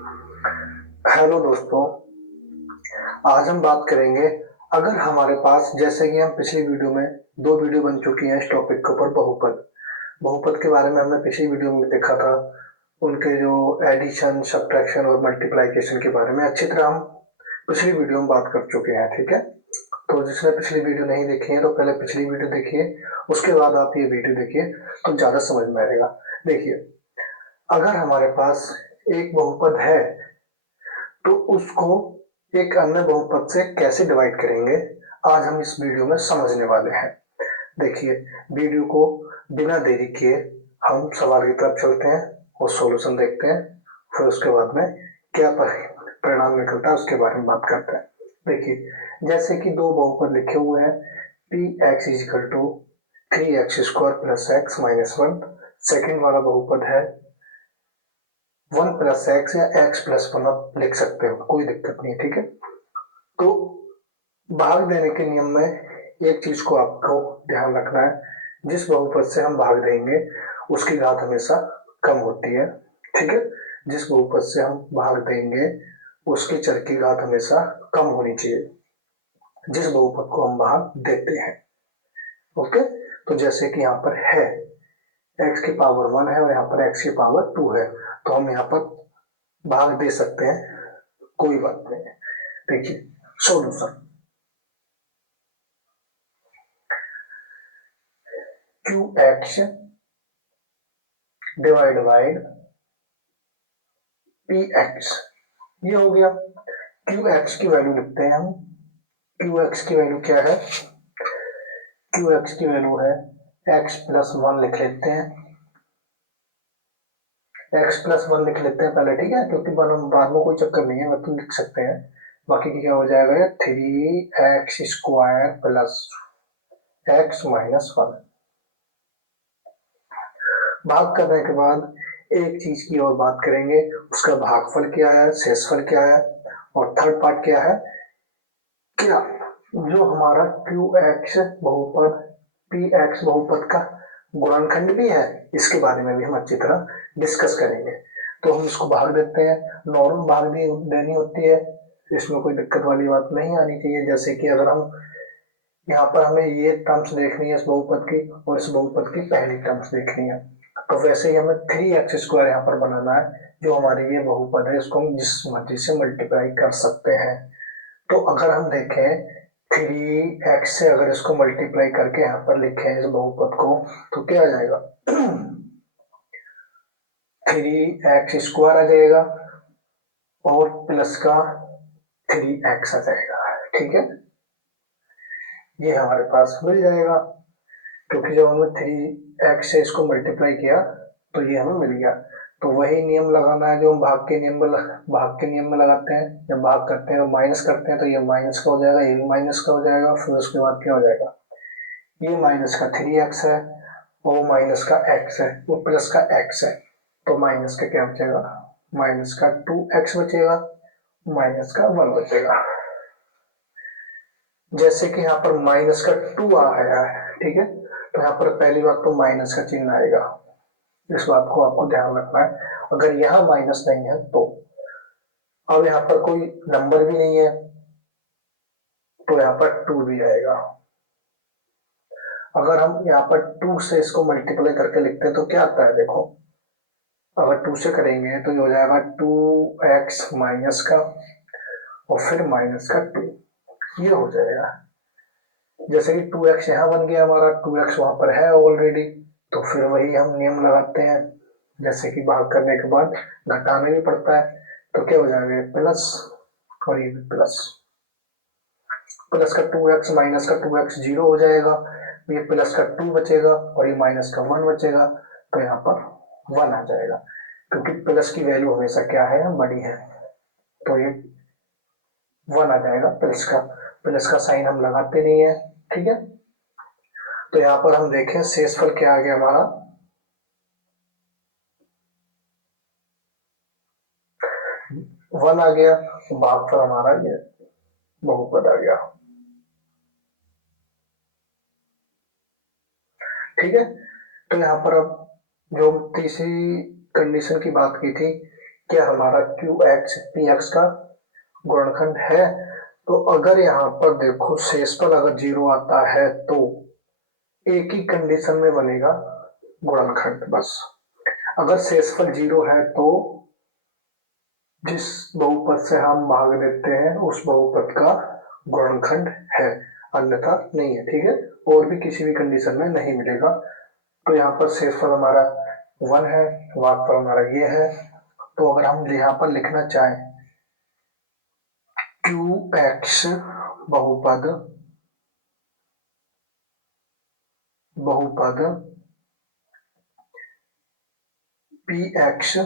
Hello दोस्तों, आज हम बात करेंगे। अगर हमारे पास, जैसे कि हम पिछली वीडियो में, दो वीडियो बन चुकी हैं इस टॉपिक के ऊपर, बहुपद। बहुपद के बारे में हमने पिछली वीडियो में देखा था, उनके जो एडिशन, सब्ट्रैक्शन और मल्टीप्लाइकेशन के बारे में अच्छी तरह हम पिछली वीडियो में बात कर चुके हैं। ठीक है, तो जिसने पिछली वीडियो नहीं देखी है तो पहले पिछली वीडियो देखिए, उसके बाद आप ये वीडियो देखिए तो ज्यादा समझ में आएगा। देखिए, अगर हमारे पास एक बहुपद है तो उसको एक अन्य बहुपद से कैसे डिवाइड करेंगे, आज हम इस वीडियो में समझने वाले हैं। देखिए, वीडियो को बिना देरी किए हम सवाल की तरफ चलते हैं और सॉल्यूशन देखते हैं, फिर उसके बाद में क्या परिणाम निकलता है उसके बारे में बात करते हैं। देखिए, जैसे कि दो बहुपद लिखे हुए हैं, P x is equal to 3x² plus x minus 1। Second वाला बहुपद है 1 + x या x+1, आप लिख सकते हो, कोई दिक्कत नहीं है। ठीक है, तो भाग देने के नियम में एक चीज को आपको ध्यान रखना है, जिस बहुपद से हम भाग देंगे उसकी घात हमेशा कम होती है। ठीक है, जिस बहुपद से हम भाग देंगे उसके चर की घात हमेशा कम होनी चाहिए जिस बहुपद को हम भाग देते हैं। ओके, तो जैसे कि यहाँ पर है x की पावर 1 है और यहाँ पर x की पावर 2 है, तो हम यहाँ पर भाग दे सकते हैं, कोई बात नहीं है। देखिए, solution qx divide by px, ये हो गया। qx की वैल्यू लिखते हैं हम। qx की वैल्यू क्या है? qx की वैल्यू है x+1, लिख लेते हैं। x+1 लिख लेते हैं पहले, ठीक है, क्योंकि बाद में कोई चक्कर नहीं है, मतलब लिख सकते हैं। बाकी की क्या हो जाएगा, 3x² प्लस x माइनस 1। भाग करने के बाद एक चीज की और बात करेंगे, उसका भागफल क्या है, शेषफल क्या है, और थर्ड पार्ट क्या है, क्या जो हमारा qx बहुपद px बहुपद का गुणनखंड भी है, इसके बारे में भी हम अच्छी तरह डिस्कस करेंगे। तो हम इसको भाग देते हैं, नॉर्मल भाग देनी होती है, इसमें कोई दिक्कत वाली बात नहीं आनी चाहिए। जैसे कि अगर हम यहाँ पर हमें ये टर्म्स देखनी है इस बहुपद की, और इस बहुपद की पहली टर्म्स देखनी है, तो वैसे ही हमें 3x² यहाँ पर बनाना है। जो हमारी ये बहुपद है इसको हम जिस मर्जी से मल्टीप्लाई कर सकते हैं। तो अगर हम देखें 3x से अगर इसको मल्टीप्लाई करके यहाँ पर लिखें इस बहुपद को, तो क्या आ जाएगा 3x² आ जाएगा और प्लस का 3x आ जाएगा। ठीक है, ये हमारे पास मिल जाएगा, क्योंकि जब हमने 3x से इसको मल्टीप्लाई किया तो ये हमें मिल गया। तो वही नियम लगाना है जो हम भाग के नियम में लगाते हैं। जब भाग करते हैं तो माइनस करते हैं, तो ये माइनस का हो जाएगा, ये भी माइनस का हो जाएगा, फिर उसके बाद क्या हो जाएगा, ये माइनस का 3x है और माइनस का x है, वो प्लस का x है, तो माइनस का क्या बचेगा, माइनस का 2x बचेगा, माइनस का 1 बचेगा। जैसे कि यहाँ पर माइनस का 2 आया है, ठीक है, तो यहाँ पर पहली बात तो माइनस का चिन्ह आएगा, इस बात को आपको ध्यान रखना है। अगर यहाँ माइनस नहीं है तो, अब यहाँ पर कोई नंबर भी नहीं है तो यहाँ पर 2 भी आएगा। अगर हम यहाँ पर 2 से इसको मल्टीप्लाई करके लिखते हैं तो क्या आता है, देखो, अगर 2 से करेंगे तो ये हो जाएगा 2x माइनस का और फिर माइनस का 2, ये हो जाएगा। जैसे कि 2x यहाँ बन गया हमारा, 2x वहां पर है ऑलरेडी, तो फिर वही हम नियम लगाते हैं, जैसे कि भाग करने के बाद घटाना भी पड़ता है, तो क्या हो जाएगा, प्लस और ये भी प्लस, प्लस का 2x माइनस का 2x 0 हो जाएगा, ये प्लस का 2 बचेगा और ये माइनस का 1 बचेगा, तो यहाँ पर 1 आ जाएगा, क्योंकि प्लस की वैल्यू हमेशा क्या है, बड़ी है, तो ये 1 आ जाएगा। प्लस का साइन हम लगाते नहीं है। ठीक है, तो यहाँ पर हम देखें शेषफल क्या आ गया हमारा, 1 आ गया, भागफल हमारा ये बहुपद आ गया। ठीक है, तो यहाँ पर अब जो तीसरी कंडीशन की बात की थी क्या हमारा क्यू एक्स पी एक्स का गुणनखंड है? तो अगर यहाँ पर देखो शेषफल अगर 0 आता है तो एक ही कंडीशन में बनेगा गुणनखंड बस। अगर शेषफल 0 है तो जिस बहुपद से हम भाग देते हैं उस बहुपद का गुणनखंड है, अन्यथा नहीं है। ठीक है, और भी किसी भी कंडीशन में नहीं मिलेगा। तो यहाँ पर शेषफल हमारा 1 है, भागफल हमारा ये है। तो अगर हम यहाँ पर लिखना चाहें क्यू एक्स बहुपद बहुपद पी एक्स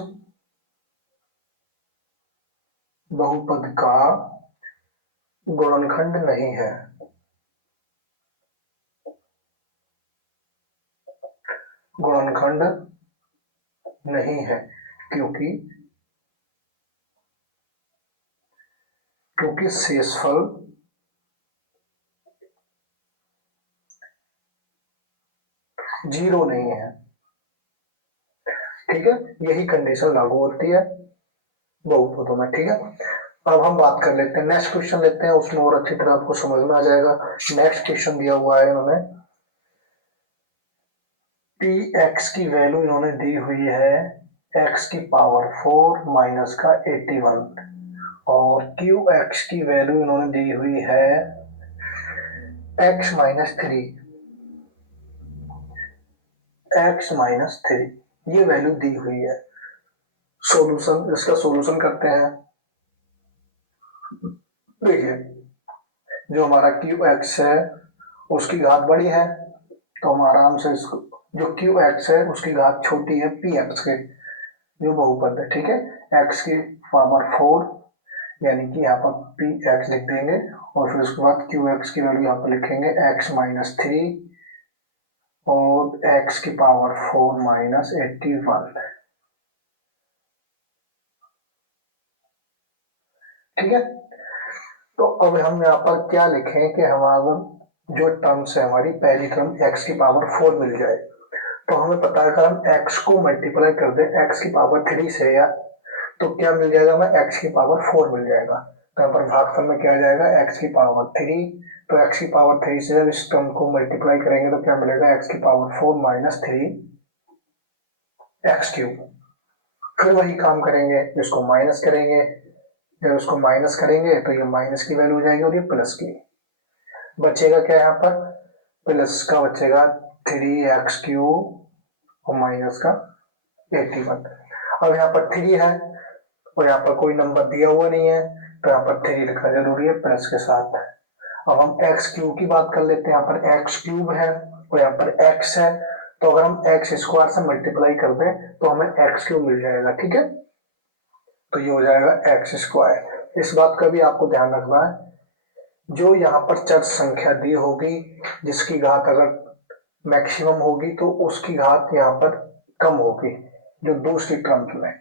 बहुपद का गुणनखंड नहीं है, गुणनखंड नहीं है, क्योंकि क्योंकि शेषफल 0 नहीं है। ठीक है, यही कंडीशन लागू होती है बहुपदों में। ठीक है, अब हम बात कर लेते हैं, नेक्स्ट क्वेश्चन लेते हैं, उसमें और अच्छी तरह आपको समझ में आ जाएगा। नेक्स्ट क्वेश्चन दिया हुआ है इन्होंने, पी एक्स की वैल्यू इन्होंने दी हुई है एक्स की पावर 4 माइनस का 81 और क्यू एक्स की वैल्यू इन्होंने दी हुई है एक्स माइनस 3, एक्स माइनस 3 ये वैल्यू दी हुई है। सॉल्यूशन, इसका सॉल्यूशन करते हैं। देखिए, जो हमारा क्यू एक्स है उसकी घात बड़ी है, तो हम आराम से इसको, जो क्यू एक्स है उसकी घात छोटी है पी एक्स के, जो बहुपद है। ठीक है, एक्स की पावर 4 यानी कि यहाँ पर पी एक्स लिख देंगे और फिर उसके बाद क्यू एक्स की वैल्यू यहाँ पर लिखेंगे एक्स माइनस 3 और एक्स की पावर 4 माइनस 81। ठीक है, तो अब हम यहाँ पर क्या लिखें कि हमारा जो टर्म्स है, हमारी पहली टर्म एक्स की पावर 4 मिल जाए। तो हमें पता है अगर हम x को मल्टीप्लाई कर दें x की पावर 3 से, या तो क्या मिल जाएगा, हमें x की पावर 4 मिल जाएगा। तो यहाँ पर भागफल में क्या आ जाएगा, x की पावर 3। तो x की पावर 3 से जब इस टर्म को मल्टीप्लाई करेंगे तो क्या मिलेगा, x की पावर 4 माइनस 3 एक्स क्यूब। फिर वही काम करेंगे, इसको माइनस करेंगे, जब इसको माइनस करेंगे तो ये माइनस की वैल्यू हो जाएगी और ये प्लस की। बचेगा क्या यहाँ पर, प्लस का बचेगा 3x³ और माइनस का 81। अब यहाँ पर 3 है और यहाँ पर कोई नंबर दिया हुआ नहीं है, तो यहाँ पर 3 लिखना जरूरी है प्लस के साथ। अब हम x³ की बात कर लेते हैं, यहाँ पर x³ है और यहाँ पर x है, तो अगर हम x² से मल्टीप्लाई कर दें तो हमें x³ मिल जाएगा। ठीक है, तो ये हो जाएगा x²। इस बात का भी आपको ध्यान रखना है, जो यहाँ पर चर संख्या दी होगी जिसकी घात अगर मैक्सिमम होगी तो उसकी घात यहाँ पर कम होगी, जो दूसरी टर्म में।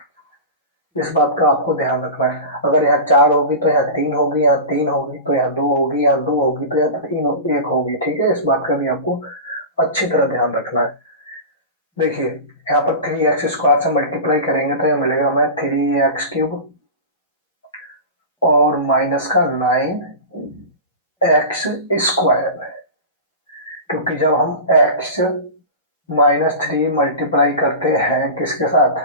इस बात का आपको ध्यान रखना है, अगर यहाँ 4 होगी तो यहाँ 3 होगी, यहाँ 3 होगी तो यहाँ 2 होगी, यहाँ 2 होगी तो यहाँ 3 1 होगी। ठीक है, इस बात का भी आपको अच्छी तरह ध्यान रखना है। देखिए, यहाँ पर 3x² से मल्टीप्लाई करेंगे तो यह मिलेगा हमें 3x³ और माइनस का 9x², क्योंकि जब हम x माइनस 3 मल्टीप्लाई करते हैं किसके साथ,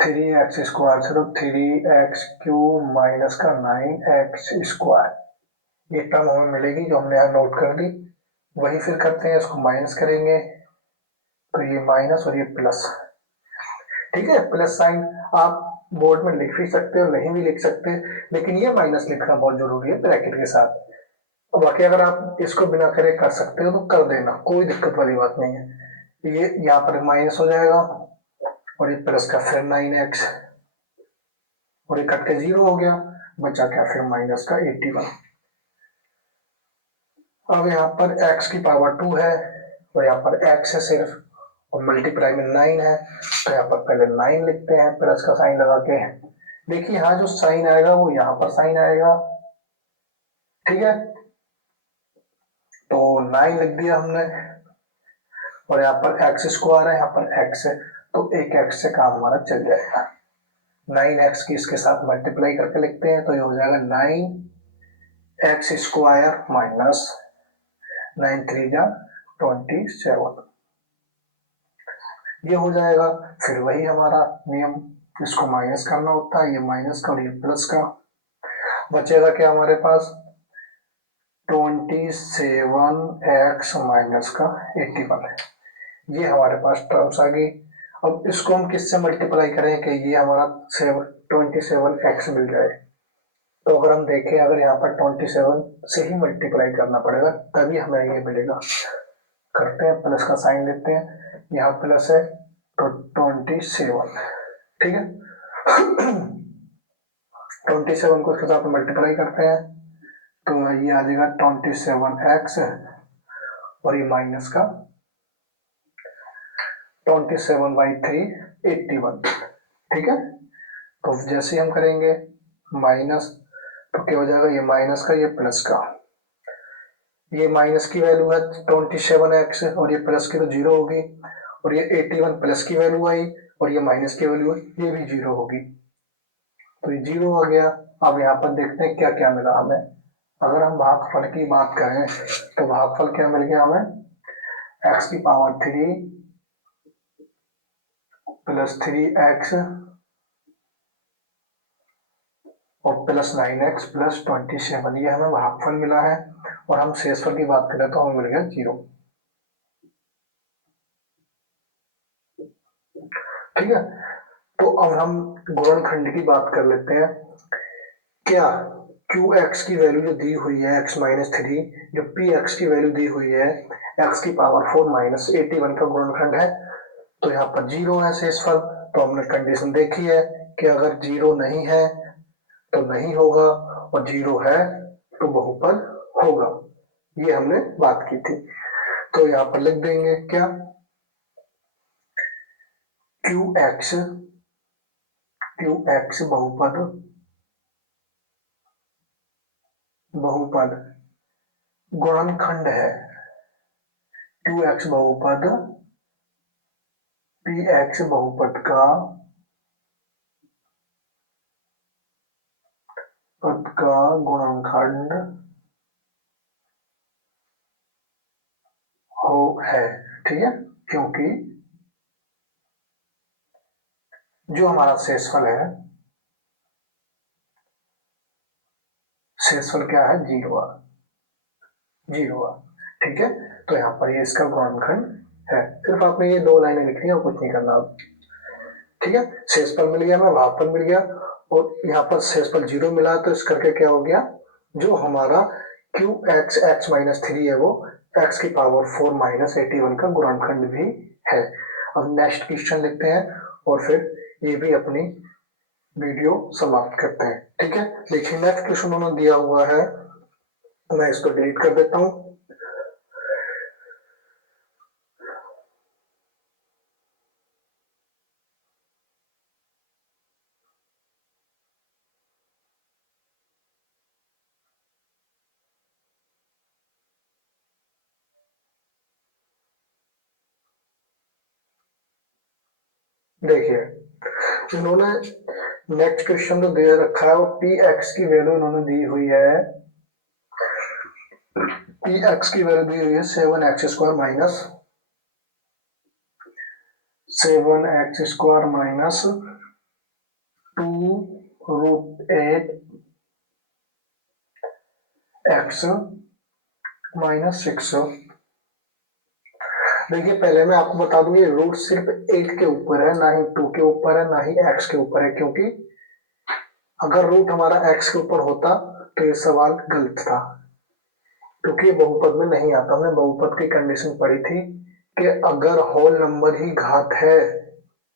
3x² से, तो 3x³ माइनस का 9x², ये टर्म हमें मिलेगी जो हमने यहाँ नोट कर दी। वही फिर करते हैं, इसको माइनस करेंगे तो ये माइनस और ये प्लस। ठीक है, प्लस साइन आप बोर्ड में लिख भी सकते हो, नहीं भी लिख सकते, लेकिन ये माइनस लिखना बहुत जरूरी है ब्रैकेट के साथ। बाकी अगर आप इसको बिना करे कर सकते हो तो कर देना, कोई दिक्कत वाली बात नहीं है। ये यहाँ पर माइनस हो जाएगा और ये प्लस का फिर 9x और ये कट के 0 हो गया, बचा क्या फिर माइनस का 81। अब यहाँ पर x की पावर 2 है और यहाँ पर x है सिर्फ, और मल्टीप्लाई में 9 है, तो यहाँ पर पहले 9 लिखते हैं प्लस का साइन लगा के। देखिए यहाँ जो साइन आएगा वो यहाँ पर साइन आएगा। ठीक है, तो 9 लिख दिया हमने और यहाँ पर x² है, यहाँ पर x है, तो एक एक्स से काम हमारा चल जाएगा। 9x की इसके साथ मल्टीप्लाई करके लिखते हैं तो ये हो जाएगा 9x² माइनस 9×3 = 27। ये हो जाएगा। फिर वही हमारा नियम, इसको माइनस करना होता है, ये माइनस का और ये प्लस का। बचेगा क्या हमारे पास, 27x माइनस का 81 है। ये हमारे पास टर्म्स आ गई। अब इसको हम किससे मल्टीप्लाई करें कि ये हमारा 27x मिल जाए। तो अगर हम देखें, अगर यहाँ पर 27 से ही मल्टीप्लाई करना पड़ेगा तभी हमें ये मिलेगा। करते हैं, प्लस का साइन लेते हैं, यहाँ प्लस है तो 27, ठीक है। 27 को इसके साथ मल्टीप्लाई करते हैं तो ये आ जाएगा 27x और ये माइनस का 27/3 81, ठीक है। तो जैसे ही हम करेंगे माइनस तो क्या हो जाएगा, ये माइनस का ये प्लस का, ये माइनस की वैल्यू है 27x और ये प्लस की तो 0 होगी, और ये 81 प्लस की वैल्यू आई और ये माइनस की वैल्यू है, ये भी 0 होगी, तो ये 0 आ गया। अब यहाँ पर देखते हैं क्या क्या मिला हमें। अगर हम भागफल की बात करें तो भागफल क्या मिल गया हमें, x³ + 3x और +9x + 27, ये हमें भागफल मिला है। और हम शेषफल की बात करें तो हमें मिल गया 0, ठीक है। तो अब हम गुणनखंड की बात कर लेते हैं। क्या qx की वैल्यू जो दी हुई है x-3, जो px की वैल्यू दी हुई है x⁴ - 81 का गुणनखंड है। तो यहाँ पर 0 है शेषफल। तो हमने कंडीशन देखी है कि अगर 0 नहीं है तो नहीं होगा और 0 है तो बहुपद होगा, ये हमने बात की थी। तो यहाँ पर लिख देंगे क्या, qx बहुपद गुणनखंड है, qx बहुपद px बहुपद का गुणनखंड हो है, ठीक है। क्योंकि जो हमारा शेषफल है, शेषफल क्या है, 0 जीरो, ठीक है। तो यहाँ पर ये इसका गुणनखंड है। सिर्फ आपने ये 2 लाइनें लिखनी है और कुछ नहीं करना अब, ठीक है। शेषफल मिल गया, हमें भागफल मिल गया और यहाँ पर शेषफल 0 मिला, तो इस करके क्या हो गया, जो हमारा qx x-3 है वो x⁴ - 81 का गुणनखंड भी है। अब नेक्स्ट क्वेश्चन लिखते हैं और फिर ये भी अपनी वीडियो समाप्त करते हैं, ठीक है। देखिए नेक्स्ट क्वेश्चन उन्होंने दिया हुआ है, मैं इसको डिलीट कर देता हूँ। देखिए इन्होंने नेक्स्ट क्वेश्चन तो दे रखा है, और पी एक्स की वैल्यू इन्होंने दी हुई है, पी एक्स की वैल्यू दी हुई है 7x² माइनस 2√8x - 6। देखिए पहले मैं आपको बता दूं, ये रूट सिर्फ 8 के ऊपर है, ना ही 2 के ऊपर है, ना ही x के ऊपर है, क्योंकि अगर रूट हमारा x के ऊपर होता तो ये सवाल गलत था, क्योंकि ये बहुपद में नहीं आता। हमने बहुपद की कंडीशन पढ़ी थी कि अगर होल नंबर ही घात है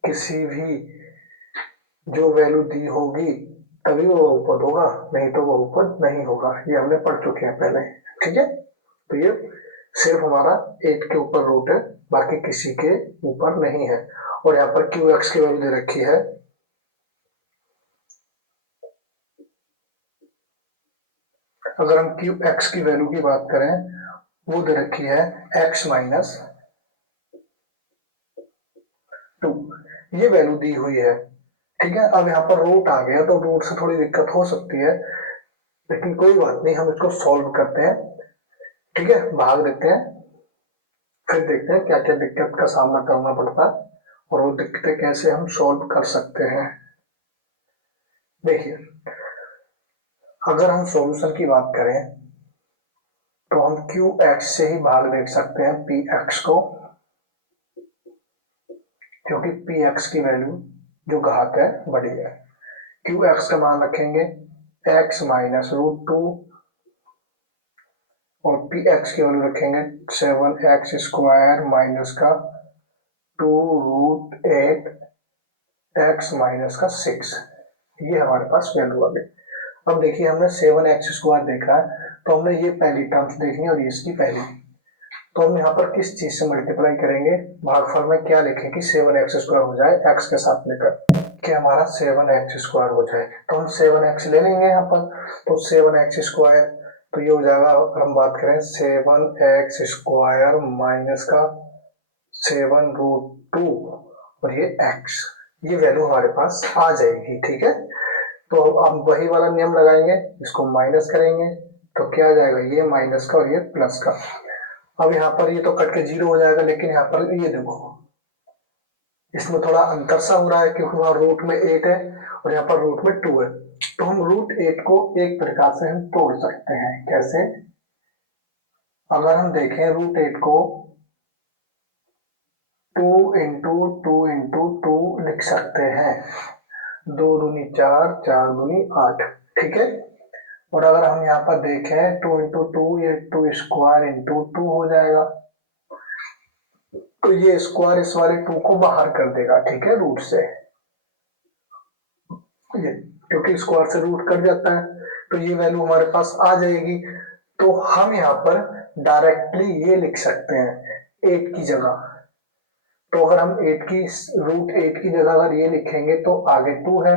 किसी भी जो वैल्यू दी होगी तभी वो बहुपद होगा, नहीं तो बहुपद नहीं होगा, ये हमने पढ़ चुके हैं पहले, ठीक है। तो ये सिर्फ हमारा 8 के ऊपर रूट है, बाकी किसी के ऊपर नहीं है। और यहाँ पर क्यू एक्स की वैल्यू दे रखी है, अगर हम क्यू एक्स की वैल्यू की बात करें वो दे रखी है x - 2। ये वैल्यू दी हुई है। ठीक है, अब यहाँ पर रूट आ गया तो रूट से थोड़ी दिक्कत हो सकती है, लेकिन कोई बात नहीं, हम इसको सॉल्व करते हैं। ठीक है, भाग देते हैं, फिर देखते हैं क्या क्या दिक्कत का सामना करना पड़ता है और वो दिक्कतें कैसे हम सॉल्व कर सकते हैं। देखिए, अगर हम सॉल्यूशन की बात करें तो हम क्यू एक्स से ही भाग देख सकते हैं पी एक्स को, क्योंकि पी एक्स की वैल्यू जो घात है बड़ी है। क्यू एक्स का मान रखेंगे एक्स माइनस रूट टू, और पी एक्स की वैल्यू रखेंगे 7x² माइनस का 2√8 एक्स माइनस का 6। ये हमारे पास वैल्यू आ गई। अब देखिए, हमने 7x² देखा है, तो हमने ये पहली टर्म्स देखनी है और इसकी पहली, तो हम यहाँ पर किस चीज से मल्टीप्लाई करेंगे, भागफल में क्या लिखें कि 7x² हो जाए एक्स के साथ लेकर, कि हमारा 7x² हो जाए, तो हम 7x ले लेंगे यहाँ पर, तो 7x², तो ये हो जाएगा, अगर हम बात करें 7x² माइनस का 7√2 और ये x, ये वैल्यू हमारे पास आ जाएगी। ठीक है, तो अब वही वाला नियम लगाएंगे, इसको माइनस करेंगे तो क्या आ जाएगा, ये माइनस का और ये प्लस का। अब यहाँ पर ये तो कट के 0 हो जाएगा, लेकिन यहाँ पर ये देखो, इसमें थोड़ा अंतर सा हो रहा है, क्योंकि वहां रूट में 8 है और यहाँ पर रूट में 2 है, तो हम √8 को एक प्रकार से हम तोड़ सकते हैं। कैसे, अगर हम देखें √8 को 2 इंटू 2 इंटू 2 लिख सकते हैं, 2 दूनी 4, 4 दूनी 8। ठीक है, और अगर हम यहाँ पर देखें 2 इंटू 2, ये 2² इंटू 2 हो जाएगा, तो ये स्क्वायर इस वाले 2 को बाहर कर देगा। ठीक है, रूट से, ये क्योंकि स्क्वायर से रूट कट जाता है, तो ये वैल्यू हमारे पास आ जाएगी। तो हम यहाँ पर डायरेक्टली ये लिख सकते हैं 8 की जगह, तो अगर हम 8 की √8 की जगह अगर ये लिखेंगे तो आगे 2 है,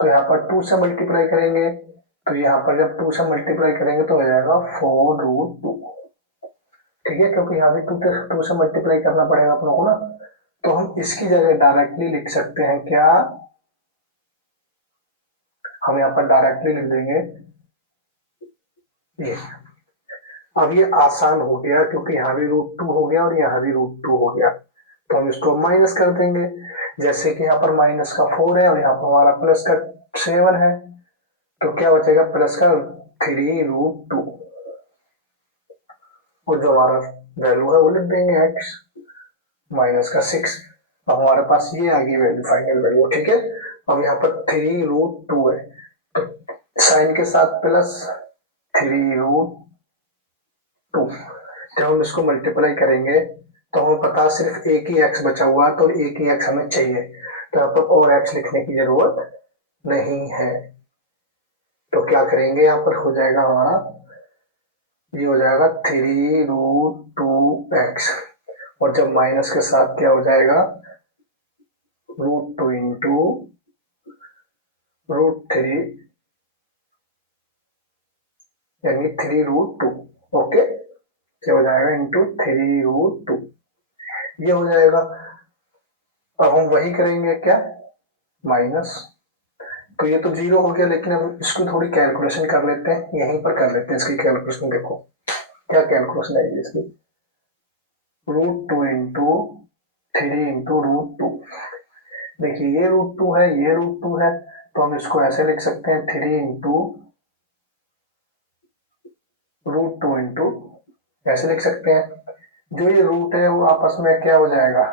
तो यहाँ पर 2 से मल्टीप्लाई करेंगे, तो यहाँ पर जब 2 से मल्टीप्लाई करेंगे तो हो जाएगा 4√2। ठीक है, क्योंकि यहाँ भी 2 से मल्टीप्लाई करना पड़ेगा अपनों को ना, तो हम इसकी जगह डायरेक्टली लिख सकते हैं क्या, हम यहाँ पर डायरेक्टली लिख देंगे ये। अब ये आसान हो गया, क्योंकि यहाँ भी √2 हो गया और यहाँ भी √2 हो गया, तो हम इसको माइनस कर देंगे। जैसे कि यहाँ पर माइनस का 4 है और यहाँ पर हमारा प्लस का 7 है, तो क्या बचेगा, प्लस का 3√2, और जो हमारा वैल्यू है वो लिख देंगे x माइनस का 6। अब हमारे पास ये आ गई वैल्यू, फाइनल वैल्यू। ठीक है, अब यहाँ पर 3√2 है, तो साइन के साथ प्लस 3√2, जब हम इसको मल्टीप्लाई करेंगे तो हमें पता सिर्फ एक ही x बचा हुआ है, तो एक ही x हमें चाहिए, तो यहाँ पर और x लिखने की जरूरत नहीं है। तो क्या करेंगे, यहाँ पर हो जाएगा हमारा, ये हो जाएगा 3√2x, और जब माइनस के साथ क्या हो जाएगा, √2 इंटू √3, यानी 3√2। ओके, क्या हो जाएगा, इंटू 3√2, ये हो जाएगा। अब हम वही करेंगे क्या, माइनस, तो ये तो 0 हो गया, लेकिन अब इसको थोड़ी कैलकुलेशन कर लेते हैं, यहीं पर कर लेते हैं इसकी कैलकुलेशन। देखो क्या कैलकुलेशन आएगी इसकी, √2 इंटू 3 इंटू √2, देखिए ये √2 है, ये √2 है, तो हम इसको ऐसे लिख सकते हैं 3 इंटू √2 इंटू, ऐसे लिख सकते हैं। जो ये रूट है वो आपस में क्या हो जाएगा,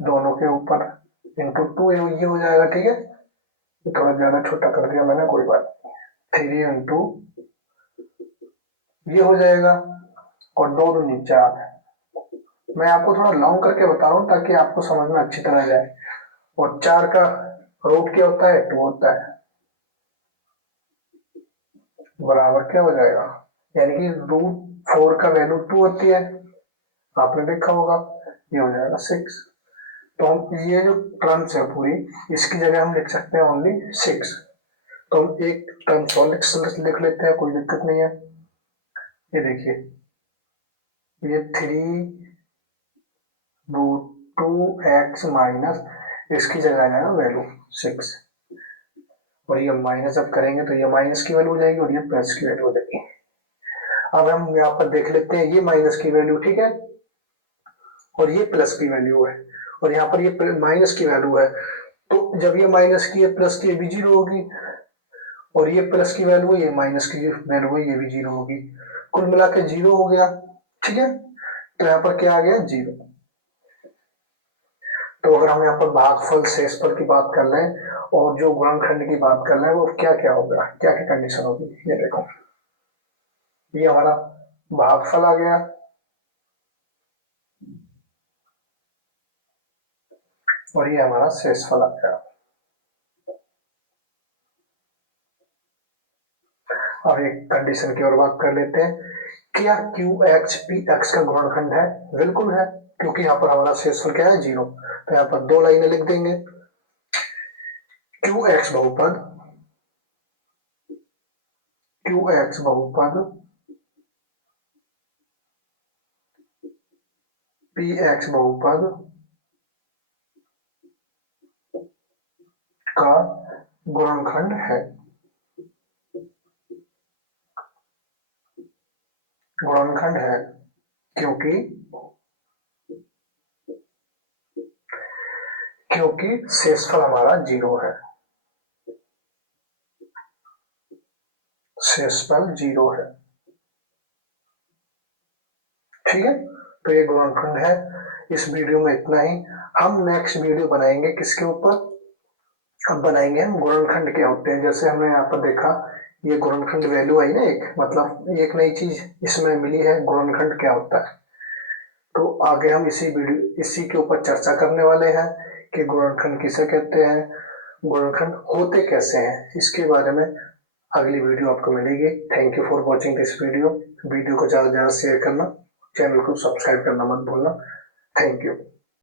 दोनों के ऊपर इंटू 2 ये हो जाएगा। ठीक है, थोड़ा ज्यादा छोटा कर दिया मैंने, कोई बात, 3 इंटू ये हो जाएगा, और 2 दूनी 4। मैं आपको थोड़ा लॉन्ग करके बता रहा हूँ ताकि आपको समझ में अच्छी तरह जाए, और 4 का रूट क्या होता है, 2 होता है, बराबर क्या हो जाएगा, यानी कि √4 का वैल्यू 2 होती है, आपने देखा होगा, ये हो जाएगा 6। तो हम ये जो टर्म्स है पूरी, इसकी जगह हम लिख सकते हैं ओनली 6, तो हम एक टर्म्स और लिख लेते हैं, कोई दिक्कत नहीं है। ये देखिए, ये 3√2 2x माइनस इसकी जगह आ जाएगा वैल्यू 6, और ये माइनस जब करेंगे तो ये माइनस की वैल्यू हो जाएगी और ये प्लस की वैल्यू हो जाएगी। अब हम यहाँ पर देख लेते हैं, ये माइनस की वैल्यू ठीक है और ये प्लस की वैल्यू है, और यहाँ पर ये माइनस की वैल्यू है, तो जब ये माइनस की है प्लस की ये भी जीरो होगी, और ये प्लस की वैल्यू है ये माइनस की वैल्यू है ये भी जीरो होगी, कुल मिला के जीरो हो गया। ठीक है, तो यहाँ पर क्या आ गया जीरो। तो अगर हम यहाँ पर भागफल शेषफल की बात कर लें और जो गुणनखंड की बात कर लें वो क्या क्या होगा, क्या क्या कंडीशन होगी, ये देखो, ये हमारा भागफल आ गया और ये हमारा शेषफल आ गया। अब एक कंडीशन की और बात कर लेते हैं, क्या क्यू एक्स पी एक्स का गुणनखंड है? बिल्कुल है, क्योंकि यहाँ पर हमारा शेषफल क्या है जीरो, तो यहाँ पर दो लाइनें लिख देंगे, क्यू एक्स बहुपद, क्यू एक्स बहुपद पी एक्स बहुपद का गुणनखंड है, गुणनखंड है, क्योंकि क्योंकि शेषफल हमारा जीरो है, शेषफल जीरो है। ठीक है, तो ये गुणनखंड है। इस वीडियो में इतना ही, हम नेक्स्ट वीडियो बनाएंगे किसके ऊपर, अब बनाएंगे हम गुणनखंड क्या होते हैं। जैसे हमने यहाँ पर देखा ये गुणनखंड वैल्यू आई ना, एक मतलब एक नई चीज इसमें मिली है, गुणनखंड क्या होता है। तो आगे हम इसी के ऊपर चर्चा करने वाले हैं कि गुणनखंड किसे कहते हैं, गुणनखंड होते कैसे हैं, इसके बारे में अगली वीडियो आपको मिलेगी। Thank you for watching this video. Video को ज़्यादा से ज़्यादा शेयर करना, चैनल को सब्सक्राइब करना मत भूलना। Thank you.